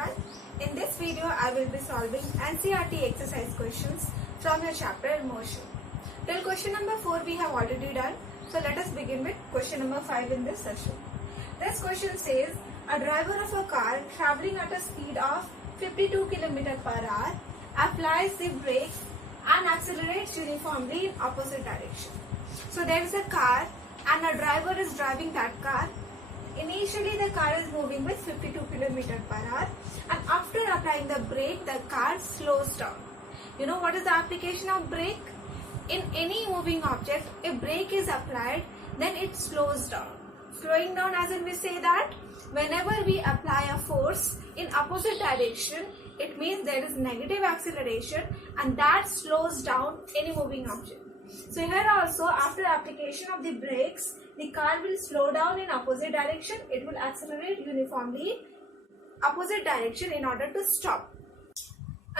everyone. In this video, I will be solving NCERT exercise questions from your chapter Motion. Till question number 4 we have already done. So let us begin with question number 5 in this session. This question says, a driver of a car traveling at a speed of 52 km per hour applies the brakes and accelerates uniformly in opposite direction. So there is a car and a driver is driving that car. Initially the car is moving with 52 km per hour, and after applying the brake the car slows down. You know what is the application of brake? In any moving object, if brake is applied, then it slows down. Slowing down as in we say that whenever we apply a force in opposite direction, it means there is negative acceleration and that slows down any moving object. So here also, after application of the brakes, the car will slow down in opposite direction. It will accelerate uniformly opposite direction in order to stop.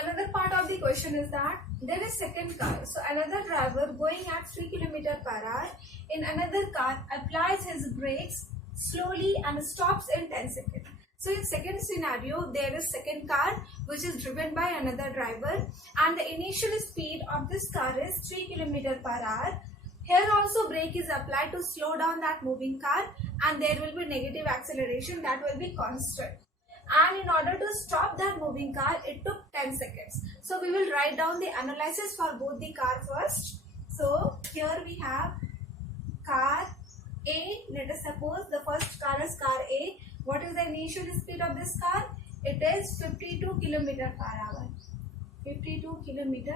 Another part of the question is that there is second car. So another driver going at 3 km per hour in another car applies his brakes slowly and stops in 10 seconds. So in second scenario, there is second car which is driven by another driver and the initial speed of this car is 3 km per hour. Here also brake is applied to slow down that moving car and there will be negative acceleration that will be constant. And in order to stop that moving car, it took 10 seconds. So we will write down the analysis for both the car first. So here we have car A. Let us suppose the first car is car A. What is the initial speed of this car? It is 52 km per hour. 52 km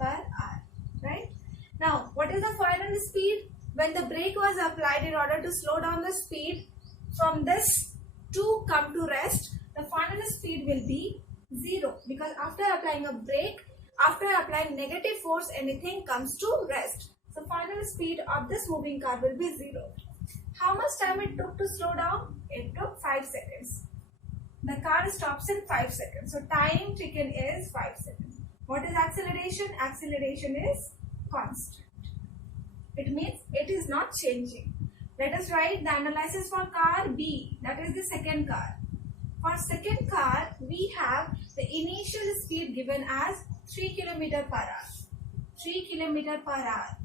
per hour. Right? Now, what is the final speed? When the brake was applied in order to slow down the speed from this to come to rest, the final speed will be 0 because after applying a brake, after applying negative force, anything comes to rest. So final speed of this moving car will be 0. How much time it took to slow down? It took 5 seconds. The car stops in 5 seconds. So time taken is 5 seconds. What is acceleration? Acceleration is constant. It means it is not changing. Let us write the analysis for car B. That is the second car. For second car, we have the initial speed given as 3 km per hour. 3 km per hour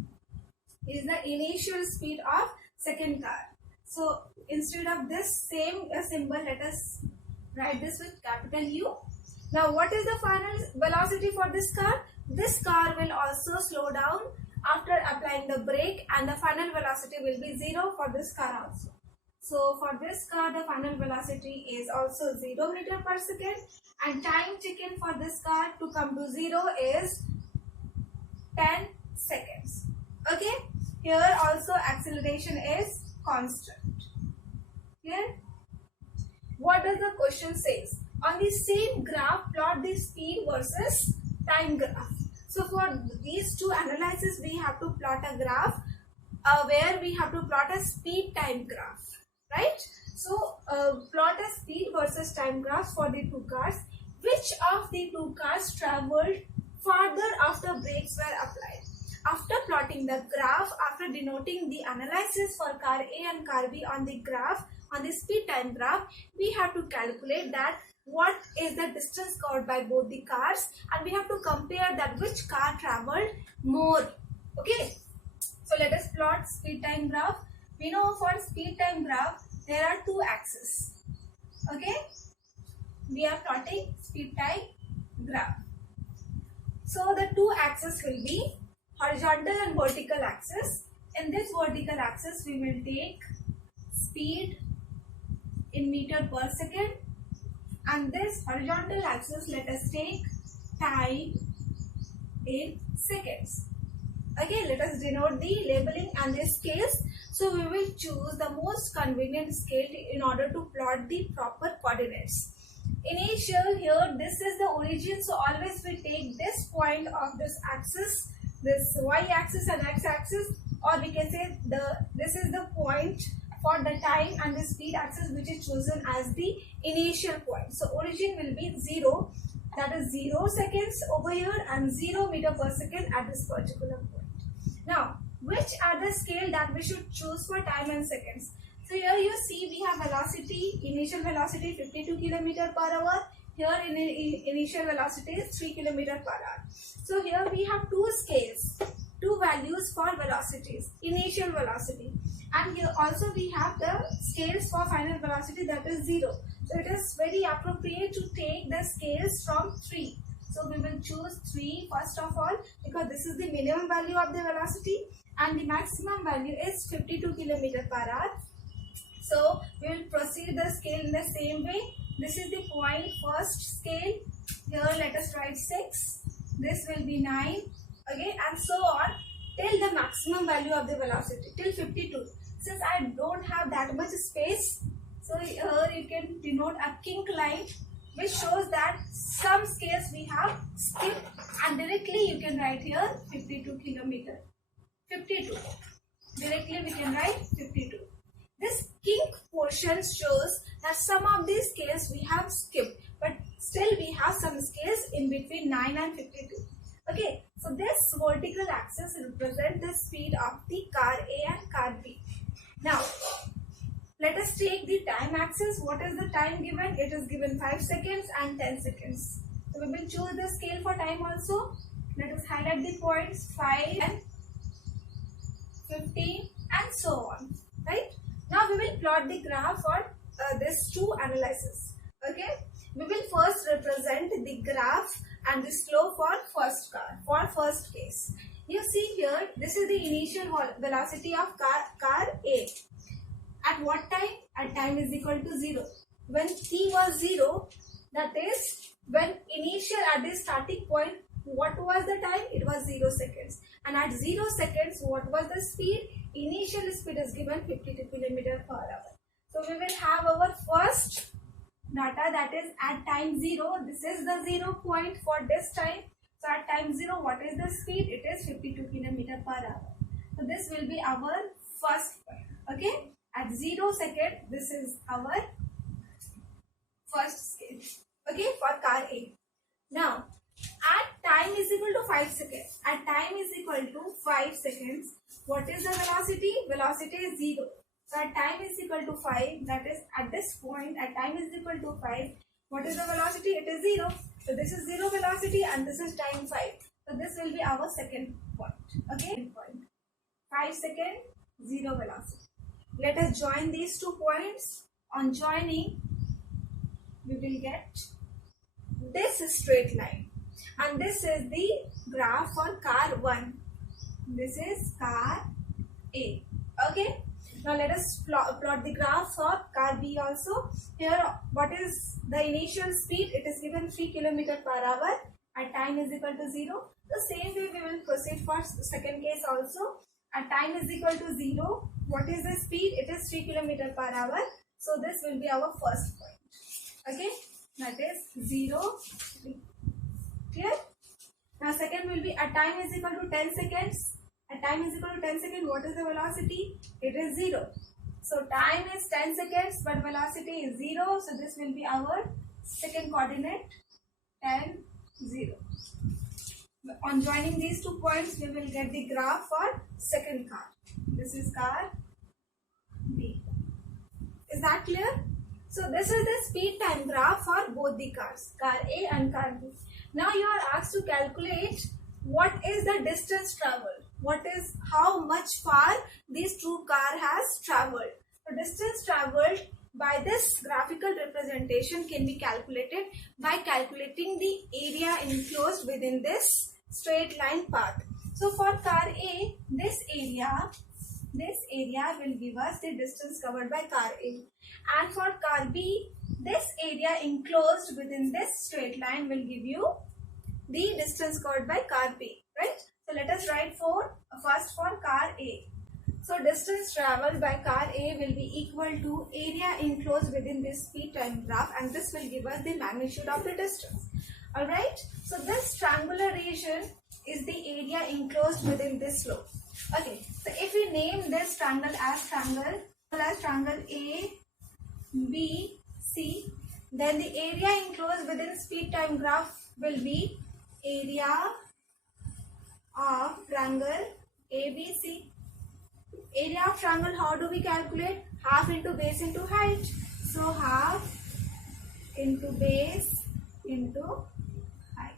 is the initial speed of second car. So instead of this same symbol, let us write this with capital U. Now what is the final velocity for this car? This car will also slow down after applying the brake and the final velocity will be 0 for this car also. So for this car the final velocity is also 0 meter per second and time taken for this car to come to 0 is 10 seconds. Okay. Here also acceleration is constant. Here, what does the question says? On the same graph, plot the speed versus time graph. So for these two analyses, we have to plot a graph where we have to plot a speed time graph, right? So plot a speed versus time graph for the two cars. Which of the two cars traveled farther after brakes were applied? After plotting the graph, after denoting the analysis for car A and car B on the graph, on the speed time graph, we have to calculate that what is the distance covered by both the cars and we have to compare that which car traveled more. Okay. So let us plot speed time graph. We know for speed time graph, there are two axes. Okay. We are plotting speed time graph. So the two axes will be horizontal and vertical axis. In this vertical axis, we will take speed in meter per second, and this horizontal axis, let us take time in seconds. Okay, let us denote the labeling and the scales. So we will choose the most convenient scale in order to plot the proper coordinates. Initial here, this is the origin, so always we take this point of this axis, this y-axis and x-axis, or we can say this is the point for the time and the speed axis which is chosen as the initial point. So origin will be 0, that is 0 seconds over here and 0 meter per second at this particular point. Now which are the scale that we should choose for time and seconds? So here you see we have velocity, initial velocity 52 km per hour. Here initial velocity is 3 km per hour. So here we have two scales, two values for velocities, initial velocity, and here also we have the scales for final velocity, that is 0. So it is very appropriate to take the scales from 3. So we will choose 3 first of all, because this is the minimum value of the velocity and the maximum value is 52 km per hour. So we will proceed the scale in the same way. This is the point first scale. Here let us write 6. This will be 9. Okay, and so on till the maximum value of the velocity, till 52. Since I don't have that much space, so here you can denote a kink line, which shows that some scales we have skipped, and directly you can write here 52 km. 52. Directly we can write 52. This kink portion shows that some of these scales we have skipped, but still we have some scales in between 9 and 52. Okay, so this vertical axis represents the speed of the car A and car B. Now, let us take the time axis. What is the time given? It is given 5 seconds and 10 seconds. So we will choose the scale for time also. Let us highlight the points 5 and 15 and so on. Right? Now we will plot the graph for this two analysis. Okay? We will first represent the graph and the slope for first car, for first case. You see here, this is the initial velocity of car A. At what time? At time is equal to 0. When t was 0, that is when initial at the starting point, what was the time? It was 0 seconds. And at 0 seconds, what was the speed? Initial speed is given 52 km per hour. So we will have our first data, that is at time 0. This is the 0 point for this time. So at time 0, what is the speed? It is 52 km per hour. So this will be our first point. Okay. At 0 second, this is our first scale. Okay, for car A. Now, at time is equal to 5 seconds. At time is equal to 5 seconds. What is the velocity? Velocity is 0. So at time is equal to 5. That is at this point, at time is equal to 5. What is the velocity? It is 0. So this is 0 velocity and this is time 5. So this will be our second point. Okay, point. 5 second, 0 velocity. Let us join these 2 points. On joining, we will get this straight line. And this is the graph for car 1. This is car A. Okay. Now let us plot the graph for car B also. Here, what is the initial speed? It is given 3 km per hour. At time is equal to 0. The same way we will proceed for second case also. At time is equal to 0. What is the speed? It is 3 km per hour. So this will be our first point. Okay. That is 0, 3. Clear? Now second will be at time is equal to 10 seconds. At time is equal to 10 seconds, what is the velocity? It is 0. So time is 10 seconds, but velocity is 0. So this will be our second coordinate, 10, 0. On joining these 2 points, we will get the graph for second car. This is car B. Is that clear? So this is the speed time graph for both the cars, car A and car B. Now you are asked to calculate what is the distance traveled. What is how much far this two car has traveled. So distance traveled by this graphical representation can be calculated by calculating the area enclosed within this straight line path. So for car A, this area will give us the distance covered by car A. And for car B, this area enclosed within this straight line will give you the distance covered by car B, right? So let us write first for car A. So distance traveled by car A will be equal to area enclosed within this speed time graph, and this will give us the magnitude of the distance. Alright, so this triangular region is the area enclosed within this slope. Okay, so if we name this triangle as triangle A, B, C, then the area enclosed within speed time graph will be area of triangle ABC. Area of triangle, how do we calculate? Half into base into height. So half into base into height.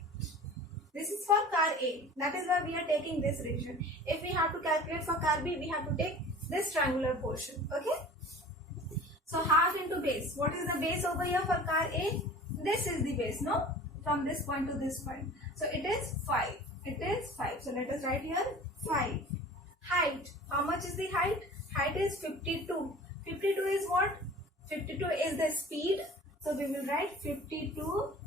This is for car A. That is why we are taking this region. If we have to calculate for car B, we have to take this triangular portion. Okay. So half into base. What is the base over here for car A? This is the base, no? From this point to this point. So it is 5. It is 5. So let us write here 5. Height. How much is the height? Height is 52. 52 is what? 52 is the speed. So we will write 52.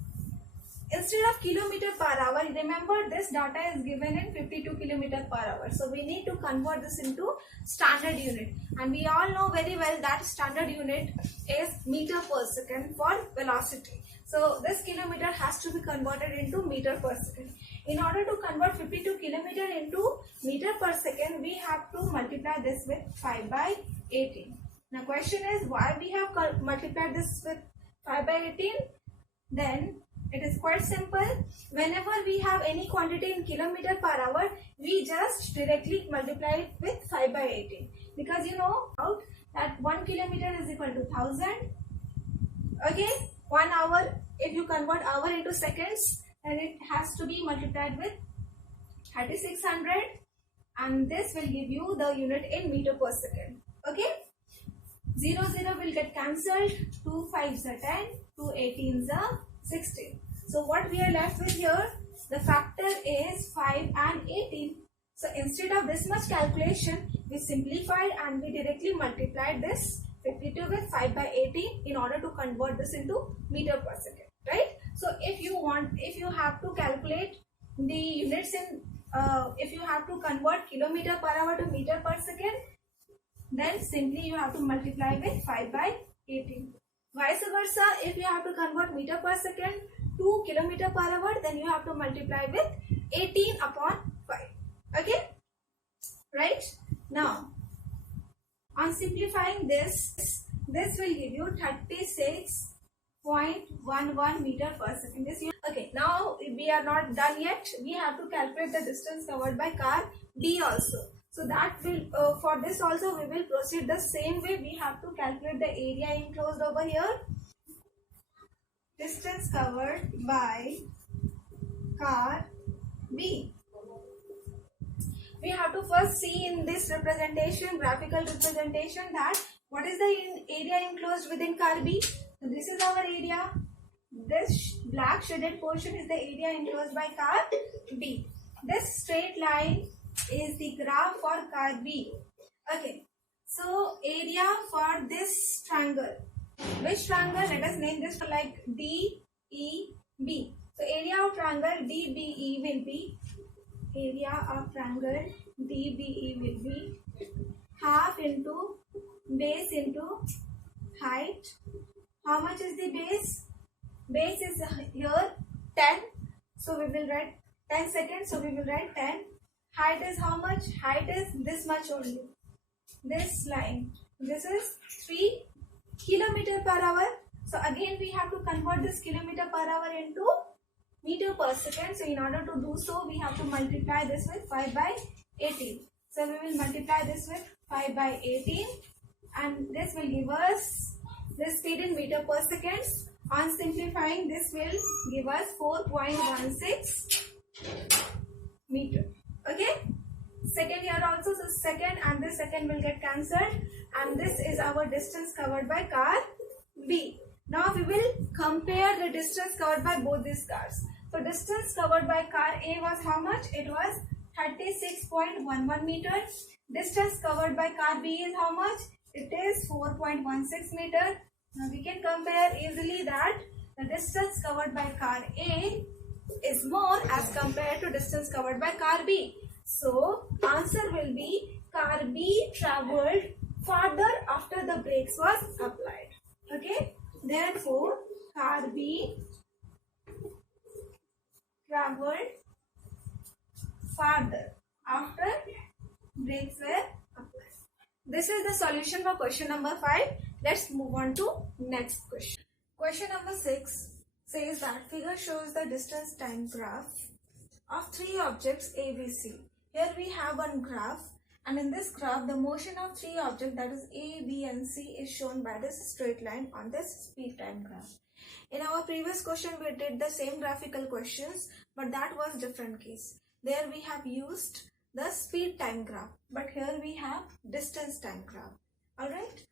Instead of kilometer per hour, remember this data is given in 52 kilometer per hour. So we need to convert this into standard unit. And we all know very well that standard unit is meter per second for velocity. So this kilometer has to be converted into meter per second. In order to convert 52 kilometer into meter per second, we have to multiply this with 5 by 18. Now question is why we have multiplied this with 5 by 18? Then it is quite simple. Whenever we have any quantity in kilometer per hour, we just directly multiply it with 5 by 18. Because you know that 1 kilometer is equal to 1000. Okay, 1 hour, if you convert hour into seconds, then it has to be multiplied with 3600. And this will give you the unit in meter per second. Okay, 0, 0 will get cancelled. 2 5s are 10, 2 18s are 16. So what we are left with here, the factor is 5 and 18. So instead of this much calculation, we simplified and we directly multiplied this 52 with 5 by 18 in order to convert this into meter per second, right? So if you have to calculate the units in, if you have to convert kilometer per hour to meter per second, then simply you have to multiply with 5 by 18. Vice versa, if you have to convert meter per second to kilometer per hour, then you have to multiply with 18 upon 5. Okay, right? Now, on simplifying this will give you 36.11 meter per second. Okay, now we are not done yet. We have to calculate the distance covered by car B also. So that will, for this also we will proceed the same way. We have to calculate the area enclosed over here. Distance covered by car B. We have to first see in this representation, graphical representation, that what is the area enclosed within car B. So this is our area. This black shaded portion is the area enclosed by car B. This straight line is the graph for car B. Okay, so area for this triangle. Which triangle? Let us name this like DEB. So area of triangle DBE will be half into base into height. How much is the base? Base is here 10. So we will write 10 seconds. So we will write 10. Height is how much? Height is this much only. This line. This is 3 kilometer per hour. So again we have to convert this kilometer per hour into meter per second. So in order to do so, we have to multiply this with 5 by 18. So we will multiply this with 5 by 18 and this will give us this speed in meter per second. On simplifying, this will give us 4.16 meter. Okay. Second here also, so second and this second will get cancelled and this is our distance covered by car B. Now we will compare the distance covered by both these cars. So distance covered by car A was how much? It was 36.11 meters. Distance covered by car B is how much? It is 4.16 meter. Now we can compare easily that the distance covered by car A is more as compared to distance covered by car B. So answer will be car B travelled farther after the brakes was applied. Okay. Therefore, car B travelled farther after brakes were applied. This is the solution for question number 5. Let's move on to next question. Question number 6 says that figure shows the distance time graph of 3 objects ABC. Here we have one graph And in this graph, the motion of three objects, that is A, B and C, is shown by this straight line on this speed time graph. In our previous question, we did the same graphical questions, but that was different case. There we have used the speed time graph, but here we have distance time graph. Alright?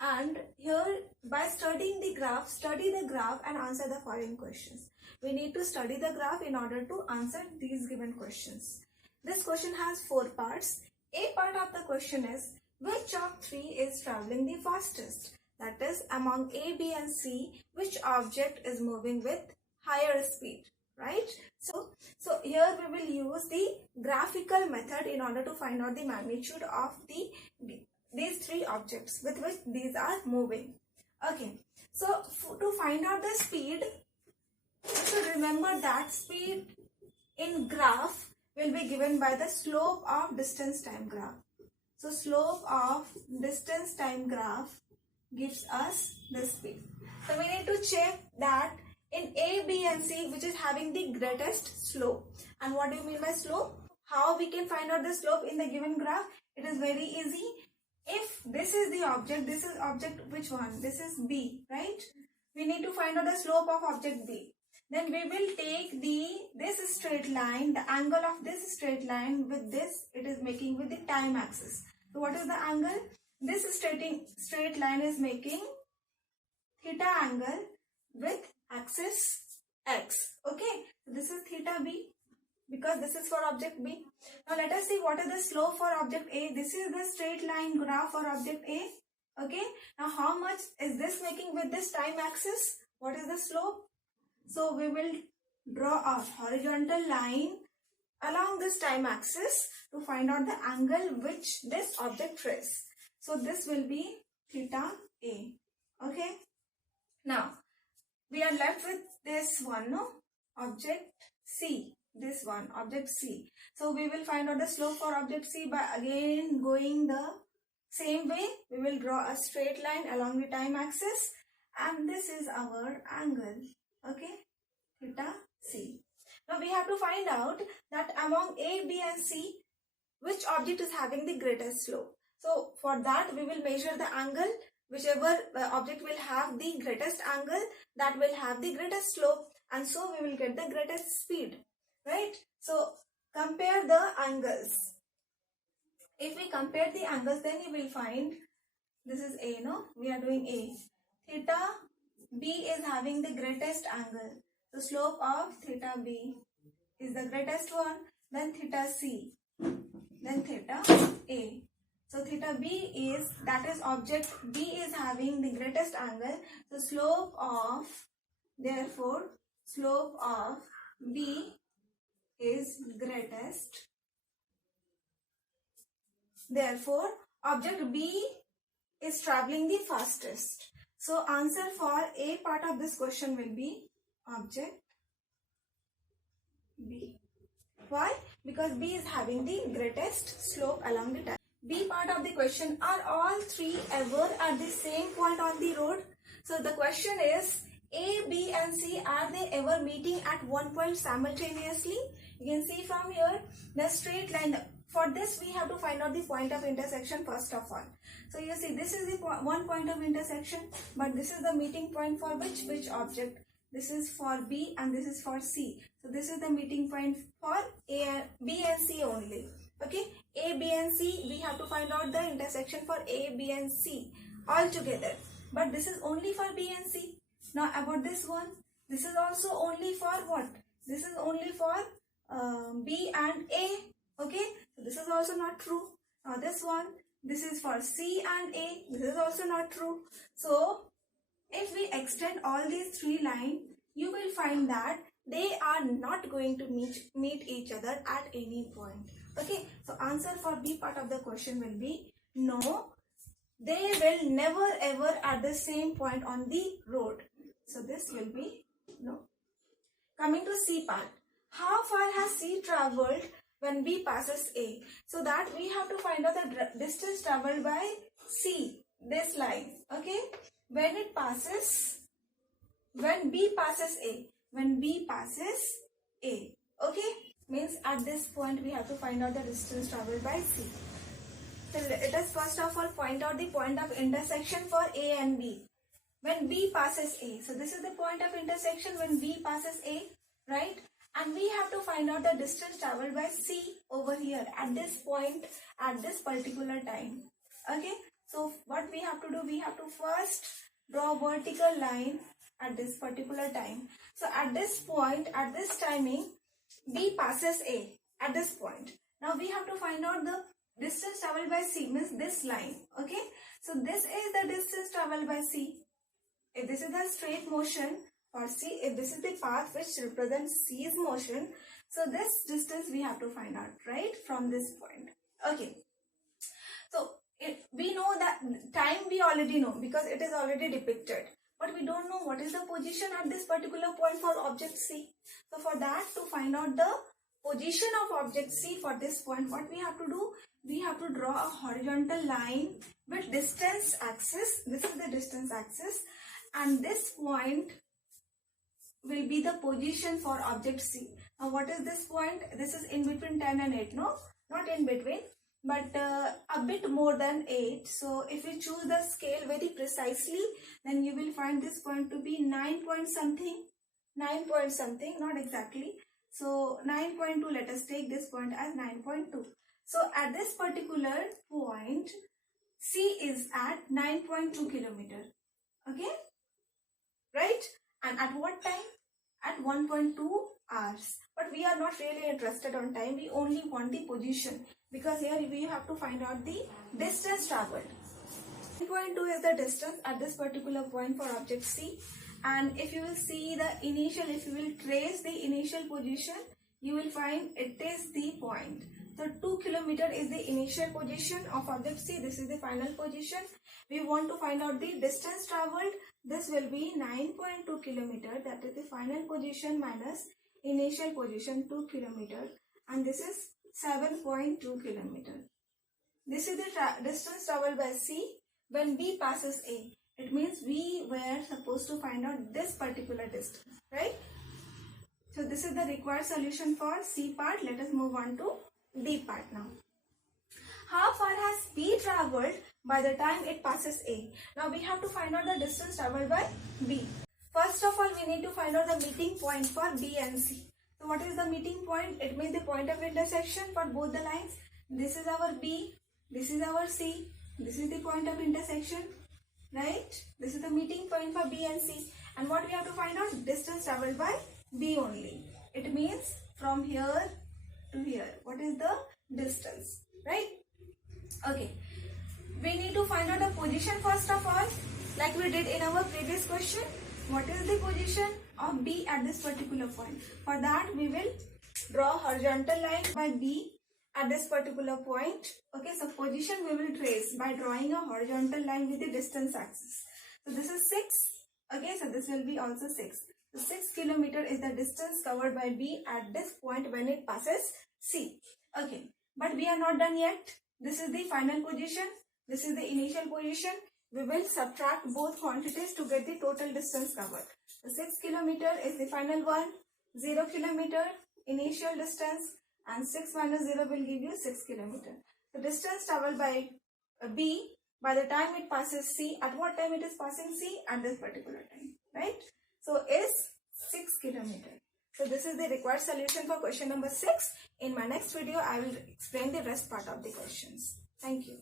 And here, by studying the graph, study the graph and answer the following questions. We need to study the graph in order to answer these given questions. This question has 4 parts. A part of the question is, which of three is traveling the fastest? That is, among A, B and C, which object is moving with higher speed, right? So here we will use the graphical method in order to find out the magnitude of these three objects with which these are moving. Okay, so to find out the speed, you should remember that speed in graph will be given by the slope of distance time graph. So slope of distance time graph gives us the speed. So we need to check that in A, B and C, which is having the greatest slope. And what do you mean by slope? How we can find out the slope in the given graph? It is very easy. If this is the object, this is object which one? This is B, right? We need to find out the slope of object B. Then we will take this straight line, the angle of this straight line with this, it is making with the time axis. So what is the angle? This straight line is making theta angle with axis x. Okay, so this is theta B because this is for object B. Now let us see what is the slope for object A. This is the straight line graph for object A. Okay, now how much is this making with this time axis? What is the slope? So we will draw a horizontal line along this time axis to find out the angle which this object traces. So this will be theta A. Okay. Now we are left with this one, no? Object C. This one, object C. So we will find out the slope for object C by again going the same way. We will draw a straight line along the time axis, and this is our angle. Okay, theta C. Now we have to find out that among A, B and C, which object is having the greatest slope. So for that we will measure the angle. Whichever object will have the greatest angle, that will have the greatest slope, and so we will get the greatest speed, right? So compare the angles. If we compare the angles, then you will find this is A, no? We are doing A. Theta B is having the greatest angle. The slope of theta B is the greatest one, then theta C, then theta A. So theta B is, that is object B is having the greatest angle. So slope of, therefore slope of B is greatest. Therefore object B is traveling the fastest. So answer for A part of this question will be object B. Why? Because B is having the greatest slope along the time. B part of the question, are all three ever at the same point on the road? So the question is, A, B and C, are they ever meeting at one point simultaneously? You can see from here the straight line. For this we have to find out the point of intersection first of all. So you see this is the one point of intersection, but this is the meeting point for which object? This is for B and this is for C. So this is the meeting point for B and C only. Okay, A, B and C, we have to find out the intersection for A, B and C all together. But this is only for B and C. Now about this one, this is also only for what? This is only for B and A. Okay, so this is also not true. Now this one, this is for C and A. This is also not true. So if we extend all these three lines, you will find that they are not going to meet each other at any point. Okay, so answer for B part of the question will be no, they will never ever at the same point on the road. So this will be no. Coming to C part, how far has C traveled when B passes A? So that we have to find out the distance traveled by C, this line. Okay, when B passes A, when B passes A. Okay, means at this point we have to find out the distance traveled by C. So let us first of all point out the point of intersection for A and B. When B passes A, so this is the point of intersection when B passes A, right? And we have to find out the distance traveled by C over here at this point at this particular time. Okay, so what we have to do, we have to first draw a vertical line at this particular time. So at this point, at this timing, B passes A at this point. Now we have to find out the distance traveled by C, means this line. Okay, so this is the distance traveled by C. If this is the straight motion for C, if this is the path which represents C's motion, so this distance we have to find out, right, from this point. Okay, so we know that time we already know because it is already depicted, but we don't know what is the position at this particular point for object C. So for that, to find out the position of object C for this point, what we have to do, we have to draw a horizontal line with distance axis. This is the distance axis, and this point will be the position for object C. Now what is this point? This is in between 10 and 8, no? Not in between, but a bit more than 8. So if you choose the scale very precisely, then you will find this point to be 9 point something, not exactly. So 9.2, let us take this point as 9.2. So at this particular point, C is at 9.2 kilometer. Okay, right? And at what time? At 1.2 hours. But we are not really interested on time. We only want the position, because here we have to find out the distance traveled. 9.2 is the distance at this particular point for object C. And if you will see the initial, if you will trace the initial position, you will find it is the point. So 2 kilometer is the initial position of object C. This is the final position. We want to find out the distance traveled. This will be 9.2 kilometer. That is the final position minus initial position 2 kilometer. And this is 7.2 kilometer. This is the distance traveled by C when B passes A. It means we were supposed to find out this particular distance, right? So this is the required solution for C part. Let us move on to D part now. How far has B traveled by the time it passes A? Now we have to find out the distance traveled by B. First of all, we need to find out the meeting point for B and C. So what is the meeting point? It means the point of intersection for both the lines. This is our B, this is our C, this is the point of intersection, right? This is the meeting point for B and C. And what we have to find out? Distance traveled by B only. It means from here to here. What is the distance, right? Okay. We need to find out the position first of all, like we did in our previous question. What is the position of B at this particular point? For that, we will draw a horizontal line by B at this particular point. Okay, so position we will trace by drawing a horizontal line with the distance axis. So this is 6. Okay, so this will be also 6. So 6 kilometer is the distance covered by B at this point when it passes C. Okay, but we are not done yet. This is the final position. This is the initial position. We will subtract both quantities to get the total distance covered. So 6 kilometer is the final one. 0 kilometer initial distance, and 6 minus 0 will give you 6 kilometer. The distance traveled by B by the time it passes C. At what time it is passing C? At this particular time, right? So is 6 kilometer. So this is the required solution for question number 6. In my next video, I will explain the rest part of the questions. Thank you.